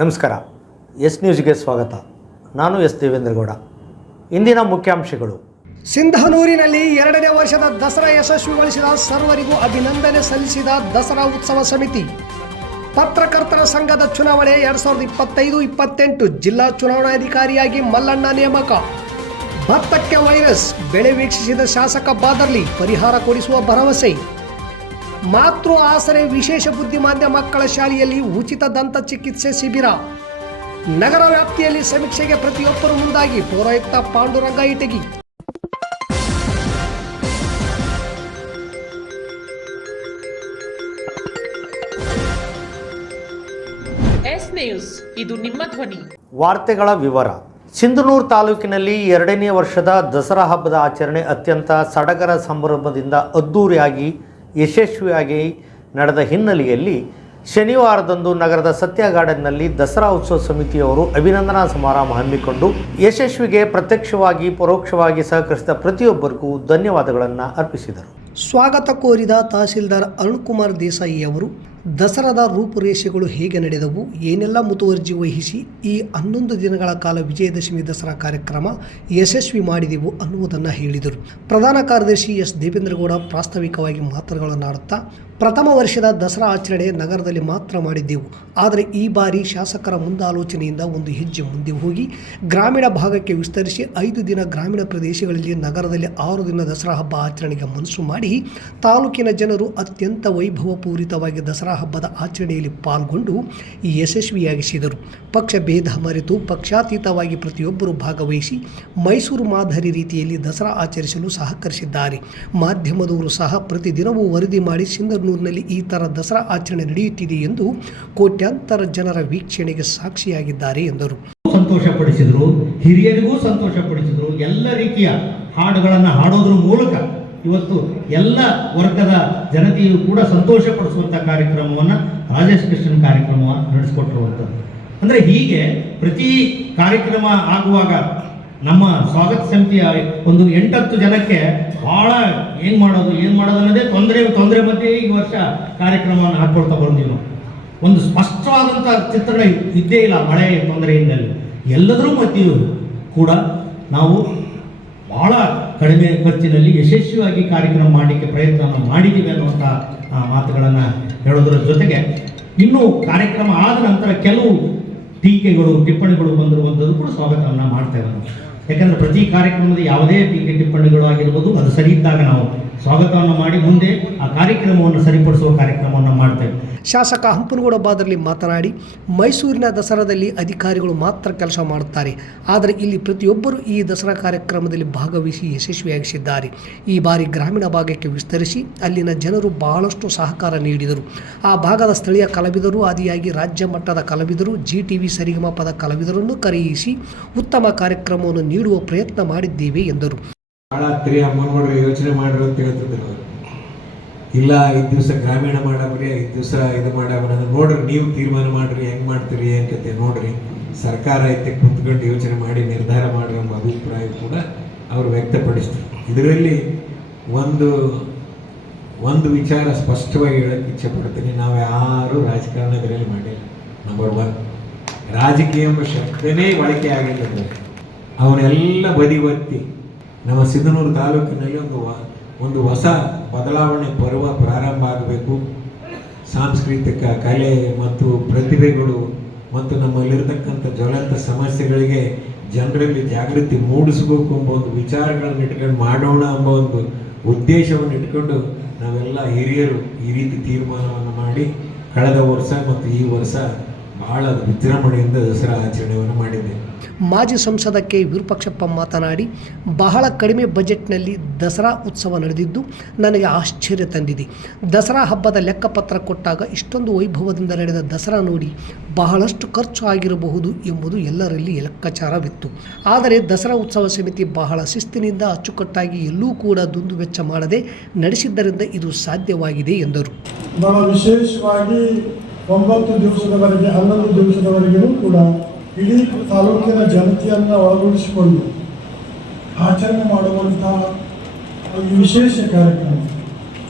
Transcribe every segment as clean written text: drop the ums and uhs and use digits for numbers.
ನಮಸ್ಕಾರ. ಎಸ್ ನ್ಯೂಸ್ಗೆ ಸ್ವಾಗತ. ನಾನು ಎಸ್ ದೇವೇಂದ್ರಗೌಡ. ಇಂದಿನ ಮುಖ್ಯಾಂಶಗಳು. ಸಿಂಧನೂರಿನಲ್ಲಿ 2ನೇ ವರ್ಷದ ದಸರಾ ಯಶಸ್ವಿಗೊಳಿಸಿದ ಸರ್ವರಿಗೂ ಅಭಿನಂದನೆ ಸಲ್ಲಿಸಿದ ದಸರಾ ಉತ್ಸವ ಸಮಿತಿ. ಪತ್ರಕರ್ತರ ಸಂಘದ ಚುನಾವಣೆ 2025-28 ಜಿಲ್ಲಾ ಚುನಾವಣಾಧಿಕಾರಿಯಾಗಿ ಮಲ್ಲಣ್ಣ ನೇಮಕ. ಭತ್ತಕ್ಕೆ ವೈರಸ್, ಬೆಳೆ ವೀಕ್ಷಿಸಿದ ಶಾಸಕ ಬಾದರ್ಲಿ ಪರಿಹಾರ ಕೊಡಿಸುವ ಭರವಸೆ. ಮಾತೃ ಆಸರೆ ವಿಶೇಷ ಬುದ್ಧಿಮಾಂದ್ಯ ಮಕ್ಕಳ ಶಾಲೆಯಲ್ಲಿ ಉಚಿತ ದಂತ ಚಿಕಿತ್ಸೆ ಶಿಬಿರ. ನಗರ ವ್ಯಾಪ್ತಿಯಲ್ಲಿ ಸಮೀಕ್ಷೆಗೆ ಪ್ರತಿಯೊಬ್ಬರು ಮುಂದಾಗಿ ಪೌರಾಯುಕ್ತ ಪಾಂಡುರಂಗ ಇಟಗಿ. ಎಸ್ ನ್ಯೂಸ್, ಇದು ನಿಮ್ಮ ಧ್ವನಿ. ವಾರ್ತೆಗಳ ವಿವರ. ಸಿಂಧನೂರು ತಾಲೂಕಿನಲ್ಲಿ 2ನೇ ವರ್ಷದ ದಸರಾ ಹಬ್ಬದ ಆಚರಣೆ ಅತ್ಯಂತ ಸಡಗರ ಸಂಭ್ರಮದಿಂದ ಅದ್ದೂರಿಯಾಗಿ ಯಶಸ್ವಿಯಾಗಿ ನಡೆದ ಹಿನ್ನೆಲೆಯಲ್ಲಿ ಶನಿವಾರದಂದು ನಗರದ ಸತ್ಯ ಗಾರ್ಡನ್ನಲ್ಲಿ ದಸರಾ ಉತ್ಸವ ಸಮಿತಿಯವರು ಅಭಿನಂದನಾ ಸಮಾರಂಭ ಹಮ್ಮಿಕೊಂಡು ಯಶಸ್ವಿಗೆ ಪ್ರತ್ಯಕ್ಷವಾಗಿ ಪರೋಕ್ಷವಾಗಿ ಸಹಕರಿಸಿದ ಪ್ರತಿಯೊಬ್ಬರಿಗೂ ಧನ್ಯವಾದಗಳನ್ನು ಅರ್ಪಿಸಿದರು. ಸ್ವಾಗತ ಕೋರಿದ ತಹಸೀಲ್ದಾರ್ ಅರುಣ್ಕುಮಾರ್ ದೇಸಾಯಿ ಅವರು ದಸರಾದ ರೂಪುರೇಷೆಗಳು ಹೇಗೆ ನಡೆದವು, ಏನೆಲ್ಲ ಮುತುವರ್ಜಿ ವಹಿಸಿ ಈ 11 ದಿನಗಳ ಕಾಲ ವಿಜಯದಶಮಿ ದಸರಾ ಕಾರ್ಯಕ್ರಮ ಯಶಸ್ವಿ ಮಾಡಿದೆವು ಅನ್ನುವುದನ್ನು ಹೇಳಿದರು. ಪ್ರಧಾನ ಕಾರ್ಯದರ್ಶಿ ಎಸ್ ದೇವೇಂದ್ರಗೌಡ ಪ್ರಾಸ್ತಾವಿಕವಾಗಿ ಮಾತುಗಳನ್ನಾಡುತ್ತಾ, ಪ್ರಥಮ ವರ್ಷದ ದಸರಾ ಆಚರಣೆ ನಗರದಲ್ಲಿ ಮಾತ್ರ ಮಾಡಿದ್ದೆವು. ಆದರೆ ಈ ಬಾರಿ ಶಾಸಕರ ಮುಂದಾಲೋಚನೆಯಿಂದ ಒಂದು ಹೆಜ್ಜೆ ಮುಂದೆ ಹೋಗಿ ಗ್ರಾಮೀಣ ಭಾಗಕ್ಕೆ ವಿಸ್ತರಿಸಿ 5 ದಿನ ಗ್ರಾಮೀಣ ಪ್ರದೇಶಗಳಲ್ಲಿ ನಗರದಲ್ಲಿ 6 ದಿನ ದಸರಾ ಹಬ್ಬ ಆಚರಣೆಗೆ ಮನಸ್ಸು ಮಾಡಿ ತಾಲೂಕಿನ ಜನರು ಅತ್ಯಂತ ವೈಭವಪೂರಿತವಾಗಿ ದಸರಾ ಹಬ್ಬದ ಆಚರಣೆಯಲ್ಲಿ ಪಾಲ್ಗೊಂಡು ಯಶಸ್ವಿಯಾಗಿಸಿದರು. ಪಕ್ಷ ಭೇದ ಮರೆತು ಪಕ್ಷಾತೀತವಾಗಿ ಪ್ರತಿಯೊಬ್ಬರು ಭಾಗವಹಿಸಿ ಮೈಸೂರು ಮಾದರಿ ರೀತಿಯಲ್ಲಿ ದಸರಾ ಆಚರಿಸಲು ಸಹಕರಿಸಿದ್ದಾರೆ. ಮಾಧ್ಯಮದವರು ಸಹ ಪ್ರತಿದಿನವೂ ವರದಿ ಮಾಡಿ ಸಿಂಧನೂರಿನಲ್ಲಿ ಈ ಥರ ದಸರಾ ಆಚರಣೆ ನಡೆಯುತ್ತಿದೆ ಎಂದು ಕೋಟ್ಯಾಂತರ ಜನರ ವೀಕ್ಷಣೆಗೆ ಸಾಕ್ಷಿಯಾಗಿದ್ದಾರೆ ಎಂದರು. ಸಂತೋಷಪಡಿಸಿದರು, ಹಿರಿಯರಿಗೂ ಸಂತೋಷಪಡಿಸಿದರು. ಎಲ್ಲ ರೀತಿಯ ಹಾಡುಗಳನ್ನು ಹಾಡೋದ್ರ ಮೂಲಕ ಇವತ್ತು ಎಲ್ಲ ವರ್ಗದ ಜನತೆಯು ಕೂಡ ಸಂತೋಷಪಡಿಸುವಂಥ ಕಾರ್ಯಕ್ರಮವನ್ನು ರಾಜೇಶ್ ಕೃಷ್ಣನ್ ಕಾರ್ಯಕ್ರಮ ನಡೆಸಿಕೊಟ್ಟಿರುವಂಥದ್ದು. ಅಂದರೆ ಹೀಗೆ ಪ್ರತಿ ಕಾರ್ಯಕ್ರಮ ಆಗುವಾಗ ನಮ್ಮ ಸ್ವಾಗತ ಸಮಿತಿಯ ಒಂದು 8-10 ಜನಕ್ಕೆ ಭಾಳ ಏನು ಮಾಡೋದು ಅನ್ನೋದೇ ತೊಂದರೆ ಮಧ್ಯೆ ಈ ವರ್ಷ ಕಾರ್ಯಕ್ರಮವನ್ನು ಹಾಕ್ಕೊಳ್ತಾ ಬಂದಿವಿ. ನಾವು ಒಂದು ಸ್ಪಷ್ಟವಾದಂಥ ಚಿತ್ರಣ ಇದ್ದೇ ಇಲ್ಲ. ಮಳೆ ತೊಂದರೆಯಿಂದಲೇ ಎಲ್ಲದರ ಮಧ್ಯೆಯೂ ಕೂಡ ನಾವು ಭಾಳ ಕಡಿಮೆ ಖರ್ಚಿನಲ್ಲಿ ಯಶಸ್ವಿಯಾಗಿ ಕಾರ್ಯಕ್ರಮ ಮಾಡಲಿಕ್ಕೆ ಪ್ರಯತ್ನವನ್ನು ಮಾಡಿದ್ದೀವಿ ಅನ್ನುವಂಥ ಮಾತುಗಳನ್ನು ಹೇಳೋದ್ರ ಜೊತೆಗೆ ಇನ್ನೂ ಕಾರ್ಯಕ್ರಮ ಆದ ನಂತರ ಕೆಲವು ಟೀಕೆಗಳು ಟಿಪ್ಪಣಿಗಳು ಬಂದಿರುವಂಥದ್ದು ಕೂಡ ಸ್ವಾಗತವನ್ನು ಮಾಡ್ತೇವೆ ನಾವು. ಯಾಕಂದರೆ ಪ್ರತಿ ಕಾರ್ಯಕ್ರಮದ ಯಾವುದೇ ಟೀಕೆ ಟಿಪ್ಪಣಿಗಳು ಆಗಿರ್ಬೋದು ಅದು ಸರಿ ಇದ್ದಾಗ ನಾವು ಸ್ವಾಗತವನ್ನು ಮಾಡಿ ಮುಂದೆ ಆ ಕಾರ್ಯಕ್ರಮವನ್ನು ಸರಿಪಡಿಸುವ ಕಾರ್ಯಕ್ರಮವನ್ನು ಮಾಡ್ತೇವೆ. ಶಾಸಕ ಹಂಪನಗೌಡ ಬಾದರ್ಲಿ ಮಾತನಾಡಿ, ಮೈಸೂರಿನ ದಸರಾದಲ್ಲಿ ಅಧಿಕಾರಿಗಳು ಮಾತ್ರ ಕೆಲಸ ಮಾಡುತ್ತಾರೆ, ಆದರೆ ಇಲ್ಲಿ ಪ್ರತಿಯೊಬ್ಬರು ಈ ದಸರಾ ಕಾರ್ಯಕ್ರಮದಲ್ಲಿ ಭಾಗವಹಿಸಿ ಯಶಸ್ವಿಯಾಗಿಸಿದ್ದಾರೆ. ಈ ಬಾರಿ ಗ್ರಾಮೀಣ ಭಾಗಕ್ಕೆ ವಿಸ್ತರಿಸಿ ಅಲ್ಲಿನ ಜನರು ಬಹಳಷ್ಟು ಸಹಕಾರ ನೀಡಿದರು. ಆ ಭಾಗದ ಸ್ಥಳೀಯ ಕಲಾವಿದರು ಆದಿಯಾಗಿ ರಾಜ್ಯ ಮಟ್ಟದ ಕಲಾವಿದರು, GTV ಸರಿಗಮಪದ ಕಲಾವಿದರನ್ನು ಕರೆಯಿಸಿ ಉತ್ತಮ ಕಾರ್ಯಕ್ರಮವನ್ನು ನೀಡುವ ಪ್ರಯತ್ನ ಮಾಡಿದ್ದೇವೆ ಎಂದರು. ಯೋಚನೆ ಮಾಡಿರೋ ಅಂತ ಹೇಳ್ತಿದ್ರು. ಇಲ್ಲ 5 ದಿವಸ ಗ್ರಾಮೀಣ ಮಾಡಬ್ರಿ, 5 ದಿವಸ ಇದು ಮಾಡಬ್ರಿ ನೋಡ್ರಿ, ನೀವು ತೀರ್ಮಾನ ಮಾಡ್ರಿ, ಹೆಂಗೆ ಮಾಡ್ತೀರಿ ಏನ್ಕತೆ ನೋಡ್ರಿ, ಸರ್ಕಾರ ಐತೆ ಕುಂತ್ಕೊಂಡು ಯೋಚನೆ ಮಾಡಿ ನಿರ್ಧಾರ ಮಾಡ್ರಿ ಎಂಬ ಅಭಿಪ್ರಾಯ ಕೂಡ ಅವರು ವ್ಯಕ್ತಪಡಿಸ್ತಾರೆ. ಇದರಲ್ಲಿ ಒಂದು ವಿಚಾರ ಸ್ಪಷ್ಟವಾಗಿ ಹೇಳಕ್ಕೆ ಇಚ್ಛೆ ಪಡ್ತೀನಿ. ನಾವು ಯಾರು ರಾಜಕಾರಣ ಇದರಲ್ಲಿ ಮಾಡಿಲ್ಲ. ನಂಬರ್ 1, ರಾಜಕೀಯ ಎಂಬ ಶಬ್ದನೇ ಬಳಕೆ ಆಗಿಲ್ಲ. ಅವನ್ನೆಲ್ಲ ಬದಿ ಒತ್ತಿ ನಮ್ಮ ಸಿಂಧನೂರು ತಾಲೂಕಿನಲ್ಲಿ ಒಂದು ಹೊಸ ಬದಲಾವಣೆ ಪರ್ವ ಪ್ರಾರಂಭ ಆಗಬೇಕು. ಸಾಂಸ್ಕೃತಿಕ ಕಲೆ ಮತ್ತು ಪ್ರತಿಭೆಗಳು ಮತ್ತು ನಮ್ಮಲ್ಲಿರ್ತಕ್ಕಂಥ ಜ್ವಲಂತ ಸಮಸ್ಯೆಗಳಿಗೆ ಜನರಲ್ಲಿ ಜಾಗೃತಿ ಮೂಡಿಸಬೇಕು ಎಂಬ ಒಂದು ವಿಚಾರಗಳನ್ನು ಇಟ್ಕೊಂಡು ಮಾಡೋಣ ಎಂಬ ಒಂದು ಉದ್ದೇಶವನ್ನು ಇಟ್ಕೊಂಡು ನಾವೆಲ್ಲ ಹಿರಿಯರು ಈ ರೀತಿ ತೀರ್ಮಾನವನ್ನು ಮಾಡಿ ಕಳೆದ ವರ್ಷ ಮತ್ತು ಈ ವರ್ಷ ಬಹಳ ವಿಜೃಂಭಣೆಯಿಂದ ದಸರಾ ಆಚರಣೆಯನ್ನು ಮಾಡಿದ್ದೇವೆ. ಮಾಜಿ ಸಂಸದ ಕೆ ವಿರೂಪಾಕ್ಷಪ್ಪ ಮಾತನಾಡಿ, ಬಹಳ ಕಡಿಮೆ ಬಜೆಟ್ನಲ್ಲಿ ದಸರಾ ಉತ್ಸವ ನಡೆದಿದ್ದು ನನಗೆ ಆಶ್ಚರ್ಯ ತಂದಿದೆ. ದಸರಾ ಹಬ್ಬದ ಲೆಕ್ಕಪತ್ರ ಕೊಟ್ಟಾಗ ಇಷ್ಟೊಂದು ವೈಭವದಿಂದ ನಡೆದ ದಸರಾ ನೋಡಿ ಬಹಳಷ್ಟು ಖರ್ಚು ಆಗಿರಬಹುದು ಎಂಬುದು ಎಲ್ಲರಲ್ಲಿ ಲೆಕ್ಕಾಚಾರವಿತ್ತು. ಆದರೆ ದಸರಾ ಉತ್ಸವ ಸಮಿತಿ ಬಹಳ ಶಿಸ್ತಿನಿಂದ ಅಚ್ಚುಕಟ್ಟಾಗಿ ಎಲ್ಲೂ ಕೂಡ ದುಂದು ವೆಚ್ಚ ಮಾಡದೆ ನಡೆಸಿದ್ದರಿಂದ ಇದು ಸಾಧ್ಯವಾಗಿದೆ ಎಂದರು. ಬಹಳ ವಿಶೇಷವಾಗಿ 9 ದಿವಸದವರೆಗೆ 11 ದಿವಸದವರೆಗೂ ಕೂಡ ಇಡೀ ತಾಲೂಕಿನ ಜನತೆಯನ್ನು ಒಳಗೊಳಿಸಿಕೊಂಡು ಆಚರಣೆ ಮಾಡುವಂತಹ ಒಂದು ವಿಶೇಷ ಕಾರ್ಯಕ್ರಮ.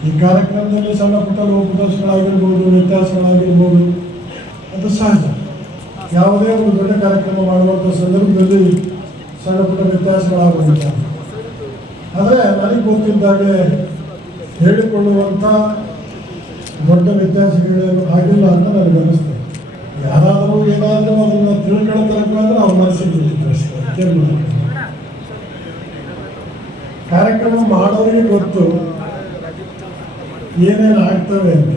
ಈ ಕಾರ್ಯಕ್ರಮದಲ್ಲಿ ಸಣ್ಣ ಪುಟ್ಟ ಲೋಪದೋಷಗಳಾಗಿರ್ಬೋದು, ವ್ಯತ್ಯಾಸಗಳಾಗಿರ್ಬೋದು, ಅದು ಸಹಜ. ಯಾವುದೇ ಒಂದು ದೊಡ್ಡ ಕಾರ್ಯಕ್ರಮ ಮಾಡುವಂಥ ಸಂದರ್ಭದಲ್ಲಿ ಸಣ್ಣ ಪುಟ್ಟ ವ್ಯತ್ಯಾಸಗಳಾಗುತ್ತವೆ. ಆದರೆ ನನಗೆ ಗೊತ್ತಿದ್ದಾಗೆ ಹೇಳಿಕೊಳ್ಳುವಂಥ ದೊಡ್ಡ ವ್ಯತ್ಯಾಸಗಳೇನು ಆಗಿಲ್ಲ ಅಂತ ನನಗೆ ಅನ್ನಿಸ್ತದೆ. ಯಾರಾದರೂ ಏನಾದರೂ ಅದನ್ನು ತಿಳ್ಕೊಳ್ತಾರೆ ಅಂದ್ರೆ ಅವ್ರ ಮನಸ್ಸಿಗೆ ಗೊತ್ತಿತ್ತು. ಕಾರ್ಯಕ್ರಮ ಮಾಡೋರಿಗೆ ಗೊತ್ತು ಏನೇನು ಆಗ್ತವೆ ಅಂತ.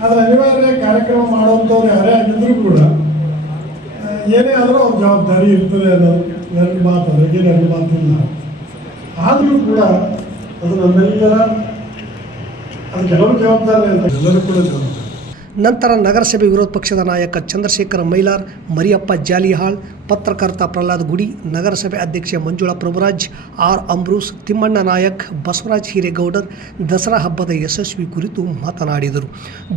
ಆದರೆ ಅನಿವಾರ್ಯ ಕಾರ್ಯಕ್ರಮ ಮಾಡುವಂಥವ್ರು ಯಾರೇ ಆಗಿದ್ರೂ ಕೂಡ ಏನೇ ಆದರೂ ಅವ್ರ ಜವಾಬ್ದಾರಿ ಇರ್ತದೆ ಅನ್ನೋದು ಎರಡು ಮಾತು, ಅದ್ರಾಗೇನು ಎರಡು ಮಾತಿಲ್ಲ. ಆದರೂ ಕೂಡ ಅದು ನಮ್ಮೆಲ್ಲರ ಅದು ಕೆಲವರು ಜವಾಬ್ದಾರಿ ಅಂತ, ಎಲ್ಲರೂ ಕೂಡ ಜವಾಬ್ದಾರಿ. ನಂತರ ನಗರಸಭೆ ವಿರೋಧ ಪಕ್ಷದ ನಾಯಕ ಚಂದ್ರಶೇಖರ ಮೈಲಾರ್, ಮರಿಯಪ್ಪ ಜಾಲಿಹಾಳ್, ಪತ್ರಕರ್ತ ಪ್ರಹ್ಲಾದ್ ಗುಡಿ, ನಗರಸಭೆ ಅಧ್ಯಕ್ಷೆ ಮಂಜುಳಾ ಪ್ರಭುರಾಜ್, ಆರ್ ಅಮ್ರೂಸ್, ತಿಮ್ಮಣ್ಣ ನಾಯಕ್, ಬಸವರಾಜ್ ಹಿರೇಗೌಡರ್ ದಸರಾ ಹಬ್ಬದ ಯಶಸ್ವಿ ಕುರಿತು ಮಾತನಾಡಿದರು.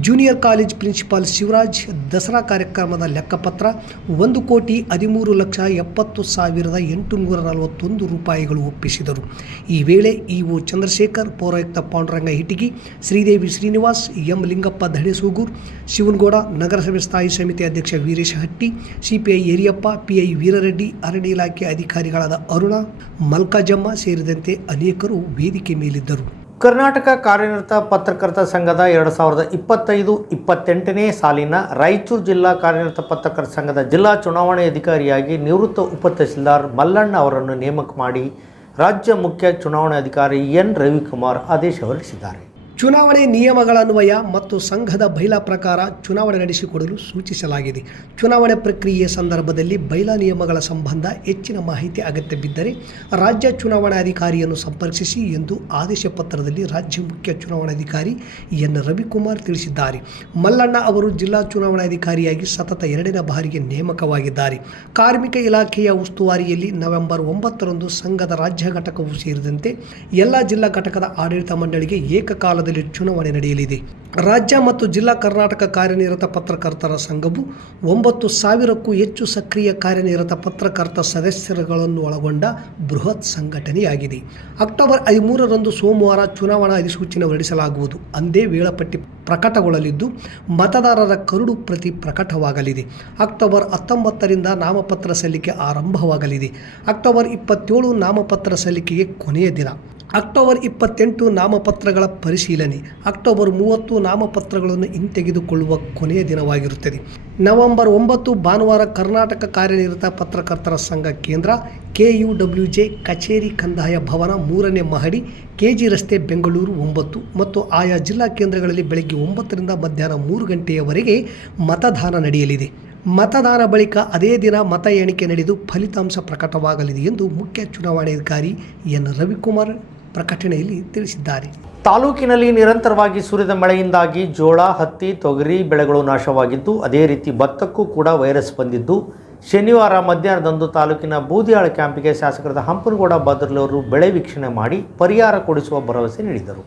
Junior college principal Shivaraj Dasara ಕಾರ್ಯಕ್ರಮದ ಲೆಕ್ಕಪತ್ರ 1,13,70,841 ರೂಪಾಯಿಗಳು ಒಪ್ಪಿಸಿದರು. ಈ ವೇಳೆ ಇಒ ಚಂದ್ರಶೇಖರ್, ಪೌರಾಯುಕ್ತ ಪಾಂಡುರಂಗ ಹಿಟಿಗಿ, ಶ್ರೀದೇವಿ ಶ್ರೀನಿವಾಸ್, ಎಂ ಲಿಂಗಪ್ಪ ಧಡೆಸೂಗೂರ್, ಶಿವನಗೌಡ, ನಗರಸಭೆ ಸ್ಥಾಯಿ ಸಮಿತಿ ಅಧ್ಯಕ್ಷ ವೀರೇಶ ಹಟ್ಟಿ, ಸಿಪಿಐ ಯರಿಯಪ್ಪ, ಪಿಐ ವೀರರೆಡ್ಡಿ, ಅರಣ್ಯ ಇಲಾಖೆ ಅಧಿಕಾರಿಗಳಾದ ಅರುಣ, ಮಲ್ಕಾಜಮ್ಮ ಸೇರಿದಂತೆ ಅನೇಕರು ವೇದಿಕೆ ಮೇಲಿದ್ದರು. ಕರ್ನಾಟಕ ಕಾರ್ಯನಿರತ ಪತ್ರಕರ್ತ ಸಂಘದ 2025-28ನೇ ಸಾಲಿನ ರಾಯಚೂರು ಜಿಲ್ಲಾ ಕಾರ್ಯನಿರತ ಪತ್ರಕರ್ತ ಸಂಘದ ಜಿಲ್ಲಾ ಚುನಾವಣಾಧಿಕಾರಿಯಾಗಿ ನಿವೃತ್ತ ಉಪತಹಸೀಲ್ದಾರ್ ಮಲ್ಲಣ್ಣ ಅವರನ್ನು ನೇಮಕ ಮಾಡಿ ರಾಜ್ಯ ಮುಖ್ಯ ಚುನಾವಣಾಧಿಕಾರಿ ಎನ್ ರವಿಕುಮಾರ್ ಆದೇಶ ಹೊರಡಿಸಿದ್ದಾರೆ. ಚುನಾವಣೆ ನಿಯಮಗಳನ್ವಯ ಮತ್ತು ಸಂಘದ ಬೈಲಾ ಪ್ರಕಾರ ಚುನಾವಣೆ ನಡೆಸಿಕೊಡಲು ಸೂಚಿಸಲಾಗಿದೆ. ಚುನಾವಣೆ ಪ್ರಕ್ರಿಯೆಯ ಸಂದರ್ಭದಲ್ಲಿ ಬೈಲಾ ನಿಯಮಗಳ ಸಂಬಂಧ ಹೆಚ್ಚಿನ ಮಾಹಿತಿ ಅಗತ್ಯ ಬಿದ್ದರೆ ರಾಜ್ಯ ಚುನಾವಣಾಧಿಕಾರಿಯನ್ನು ಸಂಪರ್ಕಿಸಿ ಎಂದು ಆದೇಶ ಪತ್ರದಲ್ಲಿ ರಾಜ್ಯ ಮುಖ್ಯ ಚುನಾವಣಾಧಿಕಾರಿ ಎನ್ ರವಿಕುಮಾರ್ ತಿಳಿಸಿದ್ದಾರೆ. ಮಲ್ಲಣ್ಣ ಅವರು ಜಿಲ್ಲಾ ಚುನಾವಣಾಧಿಕಾರಿಯಾಗಿ ಸತತ 2ನೇ ಬಾರಿಗೆ ನೇಮಕವಾಗಿದ್ದಾರೆ. ಕಾರ್ಮಿಕ ಇಲಾಖೆಯ ಉಸ್ತುವಾರಿಯಲ್ಲಿ ನವೆಂಬರ್ 9ರಂದು ಸಂಘದ ರಾಜ್ಯ ಘಟಕವು ಸೇರಿದಂತೆ ಎಲ್ಲ ಜಿಲ್ಲಾ ಘಟಕದ ಆಡಳಿತ ಮಂಡಳಿಗೆ ಏಕಕಾಲ ಚುನಾವಣೆ ನಡೆಯಲಿದೆ. ರಾಜ್ಯ ಮತ್ತು ಜಿಲ್ಲಾ ಕರ್ನಾಟಕ ಕಾರ್ಯನಿರತ ಪತ್ರಕರ್ತರ ಸಂಘವು 9,000ಕ್ಕೂ ಹೆಚ್ಚು ಸಕ್ರಿಯ ಕಾರ್ಯನಿರತ ಪತ್ರಕರ್ತ ಸದಸ್ಯರುಗಳನ್ನು ಒಳಗೊಂಡ ಬೃಹತ್ ಸಂಘಟನೆಯಾಗಿದೆ. ಅಕ್ಟೋಬರ್ 13ರಂದು ಸೋಮವಾರ ಚುನಾವಣಾ ಅಧಿಸೂಚನೆ ಹೊರಡಿಸಲಾಗುವುದು. ಅಂದೇ ವೇಳಾಪಟ್ಟಿ ಪ್ರಕಟಗೊಳ್ಳಲಿದ್ದು ಮತದಾರರ ಕರಡು ಪ್ರತಿ ಪ್ರಕಟವಾಗಲಿದೆ. ಅಕ್ಟೋಬರ್ 19ರಿಂದ ನಾಮಪತ್ರ ಸಲ್ಲಿಕೆ ಆರಂಭವಾಗಲಿದೆ. ಅಕ್ಟೋಬರ್ 27 ನಾಮಪತ್ರ ಸಲ್ಲಿಕೆಗೆ ಕೊನೆಯ ದಿನ. ಅಕ್ಟೋಬರ್ 28 ನಾಮಪತ್ರಗಳ ಪರಿಶೀಲನೆ. ಅಕ್ಟೋಬರ್ 30 ನಾಮಪತ್ರಗಳನ್ನು ಹಿಂತೆಗೆದುಕೊಳ್ಳುವ ಕೊನೆಯ ದಿನವಾಗಿರುತ್ತದೆ. ನವೆಂಬರ್ 9 ಭಾನುವಾರ ಕರ್ನಾಟಕ ಕಾರ್ಯನಿರತ ಪತ್ರಕರ್ತರ ಸಂಘ ಕೇಂದ್ರ KUWJ ಕಚೇರಿ ಕಂದಾಯ ಭವನ 3ನೇ ಮಹಡಿ KG ರಸ್ತೆ ಬೆಂಗಳೂರು 9 ಮತ್ತು ಆಯಾ ಜಿಲ್ಲಾ ಕೇಂದ್ರಗಳಲ್ಲಿ ಬೆಳಗ್ಗೆ 9ರಿಂದ ಮಧ್ಯಾಹ್ನ 3 ಗಂಟೆಯವರೆಗೆ ಮತದಾನ ನಡೆಯಲಿದೆ. ಮತದಾನ ಬಳಿಕ ಅದೇ ದಿನ ಮತ ಎಣಿಕೆ ನಡೆದು ಫಲಿತಾಂಶ ಪ್ರಕಟವಾಗಲಿದೆ ಎಂದು ಮುಖ್ಯ ಚುನಾವಣಾಧಿಕಾರಿ ಎನ್ ರವಿಕುಮಾರ್ ಪ್ರಕಟಣೆಯಲ್ಲಿ ತಿಳಿಸಿದ್ದಾರೆ. ತಾಲೂಕಿನಲ್ಲಿ ನಿರಂತರವಾಗಿ ಸುರಿದ ಮಳೆಯಿಂದಾಗಿ ಜೋಳ, ಹತ್ತಿ, ತೊಗರಿ ಬೆಳೆಗಳು ನಾಶವಾಗಿದ್ದು, ಅದೇ ರೀತಿ ಭತ್ತಕ್ಕೂ ಕೂಡ ವೈರಸ್ ಬಂದಿದ್ದು, ಶನಿವಾರ ಮಧ್ಯಾಹ್ನದಂದು ತಾಲೂಕಿನ ಬೂದಿಯಾಳ ಕ್ಯಾಂಪಿಗೆ ಶಾಸಕರಾದ ಹಂಪನಗೌಡ ಬಾದರ್ಲವರು ಬೆಳೆ ವೀಕ್ಷಣೆ ಮಾಡಿ ಪರಿಹಾರ ಕೊಡಿಸುವ ಭರವಸೆ ನೀಡಿದರು.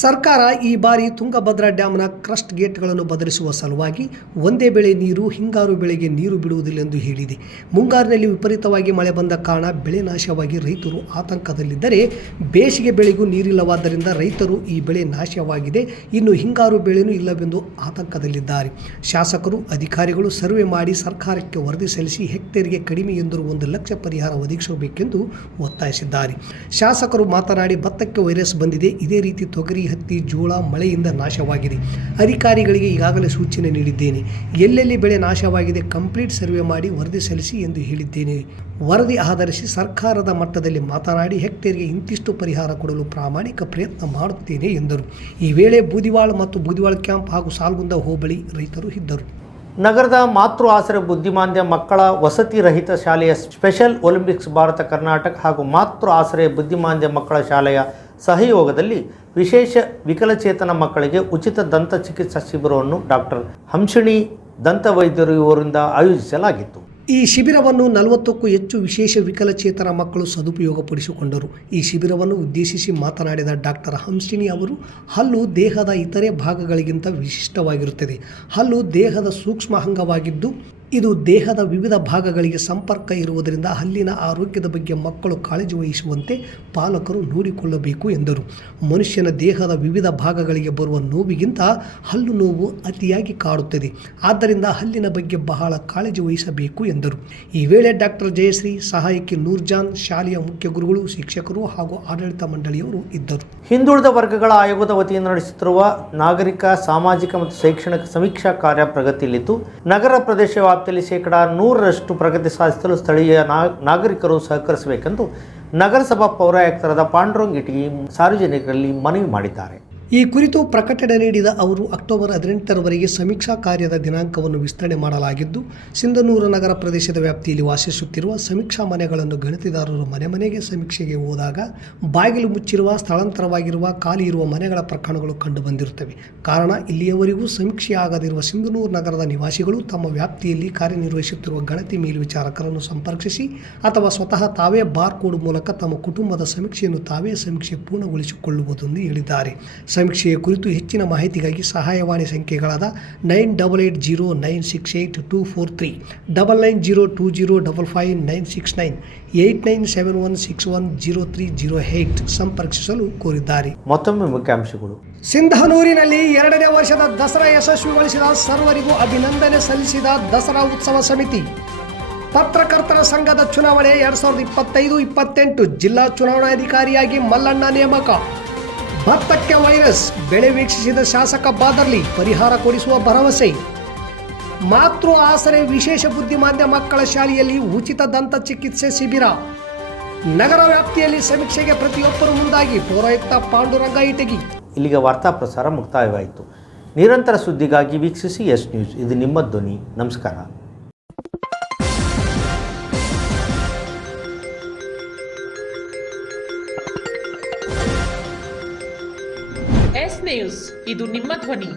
ಸರ್ಕಾರ ಈ ಬಾರಿ ತುಂಗಭದ್ರಾ ಡ್ಯಾಂನ ಕ್ರಸ್ಟ್ ಗೇಟ್ಗಳನ್ನು ಬದಲಿಸುವ ಸಲುವಾಗಿ ಒಂದೇ ಬೆಳೆ ನೀರು ಹಿಂಗಾರು ಬೆಳೆಗೆ ನೀರು ಬಿಡುವುದಿಲ್ಲ ಎಂದು ಹೇಳಿದೆ. ಮುಂಗಾರಿನಲ್ಲಿ ವಿಪರೀತವಾಗಿ ಮಳೆ ಬಂದ ಕಾರಣ ಬೆಳೆ ನಾಶವಾಗಿ ರೈತರು ಆತಂಕದಲ್ಲಿದ್ದರೆ, ಬೇಸಿಗೆ ಬೆಳೆಗೂ ನೀರಿಲ್ಲವಾದ್ದರಿಂದ ರೈತರು ಈ ಬೆಳೆ ನಾಶವಾಗಿದೆ, ಇನ್ನು ಹಿಂಗಾರು ಬೆಳೆಯೂ ಇಲ್ಲವೆಂದು ಆತಂಕದಲ್ಲಿದ್ದಾರೆ. ಶಾಸಕರು, ಅಧಿಕಾರಿಗಳು ಸರ್ವೆ ಮಾಡಿ ಸರ್ಕಾರಕ್ಕೆ ವರದಿ ಸಲ್ಲಿಸಿ ಹೆಕ್ಟೇರ್ಗೆ ಕಡಿಮೆ ಎಂದರೂ 1 ಲಕ್ಷ ಪರಿಹಾರ ಒದಗಿಸಬೇಕೆಂದು ಒತ್ತಾಯಿಸಿದ್ದಾರೆ. ಶಾಸಕರು ಮಾತನಾಡಿ, ಭತ್ತಕ್ಕೆ ವೈರಸ್ ಬಂದಿದೆ, ಇದೇ ರೀತಿ ತೊಗರಿ, ಹತ್ತಿ, ಜೋಳ ಮಳೆಯಿಂದ ನಾಶವಾಗಿದೆ. ಅಧಿಕಾರಿಗಳಿಗೆ ಈಗಾಗಲೇ ಸೂಚನೆ ನೀಡಿದ್ದೇನೆ. ಎಲ್ಲೆಲ್ಲಿ ಬೆಳೆ ನಾಶವಾಗಿದೆ ಕಂಪ್ಲೀಟ್ ಸರ್ವೆ ಮಾಡಿ ವರದಿ ಸಲ್ಲಿಸಿ ಎಂದು ಹೇಳಿದ್ದೇನೆ. ವರದಿ ಆಧರಿಸಿ ಸರ್ಕಾರದ ಮಟ್ಟದಲ್ಲಿ ಮಾತನಾಡಿ ಹೆಕ್ಟೇರ್ಗೆ ಇಂತಿಷ್ಟು ಪರಿಹಾರ ಕೊಡಲು ಪ್ರಾಮಾಣಿಕ ಪ್ರಯತ್ನ ಮಾಡುತ್ತೇನೆ ಎಂದರು. ಈ ವೇಳೆ ಬೂದಿವಾಳ ಮತ್ತು ಬೂದಿವಾಳ ಕ್ಯಾಂಪ್ ಹಾಗೂ ಸಾಲ್ಗುಂದ ಹೋಬಳಿ ರೈತರು ಇದ್ದರು. ನಗರದ ಮಾತೃ ಆಸರೆ ಬುದ್ಧಿಮಾಂದ್ಯ ಮಕ್ಕಳ ವಸತಿ ರಹಿತ ಶಾಲೆಯ ಸ್ಪೆಷಲ್ ಒಲಿಂಪಿಕ್ಸ್ ಭಾರತ ಕರ್ನಾಟಕ ಹಾಗೂ ಮಾತೃ ಆಸರೆ ಬುದ್ಧಿಮಾಂದ್ಯ ಮಕ್ಕಳ ಶಾಲೆಯ ಸಹಯೋಗದಲ್ಲಿ ವಿಶೇಷ ವಿಕಲಚೇತನ ಮಕ್ಕಳಿಗೆ ಉಚಿತ ದಂತ ಚಿಕಿತ್ಸಾ ಶಿಬಿರವನ್ನು ಡಾಕ್ಟರ್ ಹಂಸಿಣಿ ದಂತವೈದ್ಯರು ಇವರಿಂದ ಆಯೋಜಿಸಲಾಗಿತ್ತು. ಈ ಶಿಬಿರವನ್ನು 40ಕ್ಕೂ ಹೆಚ್ಚು ವಿಶೇಷ ವಿಕಲಚೇತನ ಮಕ್ಕಳು ಸದುಪಯೋಗಪಡಿಸಿಕೊಂಡರು. ಈ ಶಿಬಿರವನ್ನು ಉದ್ದೇಶಿಸಿ ಮಾತನಾಡಿದ ಡಾಕ್ಟರ್ ಹಂಸಿಣಿ ಅವರು, ಹಲ್ಲು ದೇಹದ ಇತರೆ ಭಾಗಗಳಿಗಿಂತ ವಿಶಿಷ್ಟವಾಗಿರುತ್ತದೆ. ಹಲ್ಲು ದೇಹದ ಸೂಕ್ಷ್ಮ ಅಂಗವಾಗಿದ್ದು ಇದು ದೇಹದ ವಿವಿಧ ಭಾಗಗಳಿಗೆ ಸಂಪರ್ಕ ಇರುವುದರಿಂದ ಹಲ್ಲಿನ ಆರೋಗ್ಯದ ಬಗ್ಗೆ ಮಕ್ಕಳು ಕಾಳಜಿ ವಹಿಸುವಂತೆ ಪಾಲಕರು ನೋಡಿಕೊಳ್ಳಬೇಕು ಎಂದರು. ಮನುಷ್ಯನ ದೇಹದ ವಿವಿಧ ಭಾಗಗಳಿಗೆ ಬರುವ ನೋವಿಗಿಂತ ಹಲ್ಲು ನೋವು ಅತಿಯಾಗಿ ಕಾಡುತ್ತದೆ. ಆದ್ದರಿಂದ ಹಲ್ಲಿನ ಬಗ್ಗೆ ಬಹಳ ಕಾಳಜಿ ವಹಿಸಬೇಕು ಎಂದರು. ಈ ವೇಳೆ ಡಾಕ್ಟರ್ ಜಯಶ್ರೀ, ಸಹಾಯಕಿ ನೂರ್ಜಾನ್, ಶಾಲೆಯ ಮುಖ್ಯ ಗುರುಗಳು, ಶಿಕ್ಷಕರು ಹಾಗೂ ಆಡಳಿತ ಮಂಡಳಿಯವರು ಇದ್ದರು. ಹಿಂದುಳಿದ ವರ್ಗಗಳ ಆಯೋಗದ ವತಿಯಿಂದ ನಡೆಸುತ್ತಿರುವ ನಾಗರಿಕ, ಸಾಮಾಜಿಕ ಮತ್ತು ಶೈಕ್ಷಣಿಕ ಸಮೀಕ್ಷಾ ಕಾರ್ಯ ಪ್ರಗತಿಯಲ್ಲಿದ್ದು, ನಗರ ಪ್ರದೇಶ ವ್ಯಾಪ್ತಿಯಲ್ಲಿ 100% ಪ್ರಗತಿ ಸಾಧಿಸಲು ಸ್ಥಳೀಯ ನಾಗರಿಕರು ಸಹಕರಿಸಬೇಕೆಂದು ನಗರಸಭಾ ಪೌರಾಯುಕ್ತರಾದ ಪಾಂಡುರಂಗ್ ಇಟಗಿ ಸಾರ್ವಜನಿಕರಲ್ಲಿ ಮನವಿ ಮಾಡಿದ್ದಾರೆ. ಈ ಕುರಿತು ಪ್ರಕಟಣೆ ನೀಡಿದ ಅವರು, ಅಕ್ಟೋಬರ್ 18ರವರೆಗೆ ಸಮೀಕ್ಷಾ ಕಾರ್ಯದ ದಿನಾಂಕವನ್ನು ವಿಸ್ತರಣೆ ಮಾಡಲಾಗಿದ್ದು, ಸಿಂಧನೂರು ನಗರ ಪ್ರದೇಶದ ವ್ಯಾಪ್ತಿಯಲ್ಲಿ ವಾಸಿಸುತ್ತಿರುವ ಸಮೀಕ್ಷಾ ಮನೆಗಳನ್ನು ಗಣತಿದಾರರು ಮನೆ ಮನೆಗೆ ಸಮೀಕ್ಷೆಗೆ ಹೋದಾಗ ಬಾಗಿಲು ಮುಚ್ಚಿರುವ, ಸ್ಥಳಾಂತರವಾಗಿರುವ, ಖಾಲಿ ಇರುವ ಮನೆಗಳ ಪ್ರಕರಣಗಳು ಕಂಡುಬಂದಿರುತ್ತವೆ. ಕಾರಣ, ಇಲ್ಲಿಯವರೆಗೂ ಸಮೀಕ್ಷೆಯಾಗದಿರುವ ಸಿಂಧನೂರು ನಗರದ ನಿವಾಸಿಗಳು ತಮ್ಮ ವ್ಯಾಪ್ತಿಯಲ್ಲಿ ಕಾರ್ಯನಿರ್ವಹಿಸುತ್ತಿರುವ ಗಣತಿ ಮೇಲ್ವಿಚಾರಕರನ್ನು ಸಂಪರ್ಕಿಸಿ ಅಥವಾ ಸ್ವತಃ ತಾವೇ ಬಾರ್ಕೋಡ್ ಮೂಲಕ ತಮ್ಮ ಕುಟುಂಬದ ಸಮೀಕ್ಷೆಯನ್ನು ತಾವೇ ಸಮೀಕ್ಷೆ ಪೂರ್ಣಗೊಳಿಸಿಕೊಳ್ಳುವುದು ಎಂದು ಹೇಳಿದ್ದಾರೆ. ಸಮೀಕ್ಷೆಯ ಕುರಿತು ಹೆಚ್ಚಿನ ಮಾಹಿತಿಗಾಗಿ ಸಹಾಯವಾಣಿ ಸಂಖ್ಯೆಗಳಾದ 9809682243, 9902055969, 8971610308 ಸಂಪರ್ಕಿಸಲು ಕೋರಿದ್ದಾರೆ. ಮತ್ತೊಮ್ಮೆ ಮುಖ್ಯಾಂಶಗಳು. ಸಿಂಧನೂರಿನಲ್ಲಿ 2ನೇ ವರ್ಷದ ದಸರಾ ಯಶಸ್ವಿಗೊಳಿಸಿದ ಸರ್ವರಿಗೂ ಅಭಿನಂದನೆ ಸಲ್ಲಿಸಿದ ದಸರಾ ಉತ್ಸವ ಸಮಿತಿ. ಪತ್ರಕರ್ತರ ಸಂಘದ ಚುನಾವಣೆ 2025-28 ಜಿಲ್ಲಾ ಚುನಾವಣಾಧಿಕಾರಿಯಾಗಿ ಮಲ್ಲಣ್ಣ ನೇಮಕ. ಭತ್ತಕ್ಕೆ ವೈರಸ್, ಬೆಳೆ ವೀಕ್ಷಿಸಿದ ಶಾಸಕ ಬಾದರ್ಲಿ, ಪರಿಹಾರ ಕೊಡಿಸುವ ಭರವಸೆ. ಮಾತೃ ಆಸರೆ ವಿಶೇಷ ಬುದ್ಧಿಮಾಂದ್ಯ ಮಕ್ಕಳ ಶಾಲೆಯಲ್ಲಿ ಉಚಿತ ದಂತ ಚಿಕಿತ್ಸೆ ಶಿಬಿರ. ನಗರ ವ್ಯಾಪ್ತಿಯಲ್ಲಿ ಸಮೀಕ್ಷೆಗೆ ಪ್ರತಿಯೊಬ್ಬರು ಮುಂದಾಗಿ ಪೌರಾಯುಕ್ತ ಪಾಂಡುರಂಗ ಇಟಗಿ. ಇಲ್ಲಿಗೆ ವಾರ್ತಾ ಪ್ರಸಾರ ಮುಕ್ತಾಯವಾಯಿತು. ನಿರಂತರ ಸುದ್ದಿಗಾಗಿ ವೀಕ್ಷಿಸಿ ಎಸ್ ನ್ಯೂಸ್. ಇದು ನಿಮ್ಮ ಧ್ವನಿ. ನಮಸ್ಕಾರ. ಎಸ್ ನ್ಯೂಸ್, ಇದು ನಿಮ್ಮ ಧ್ವನಿ.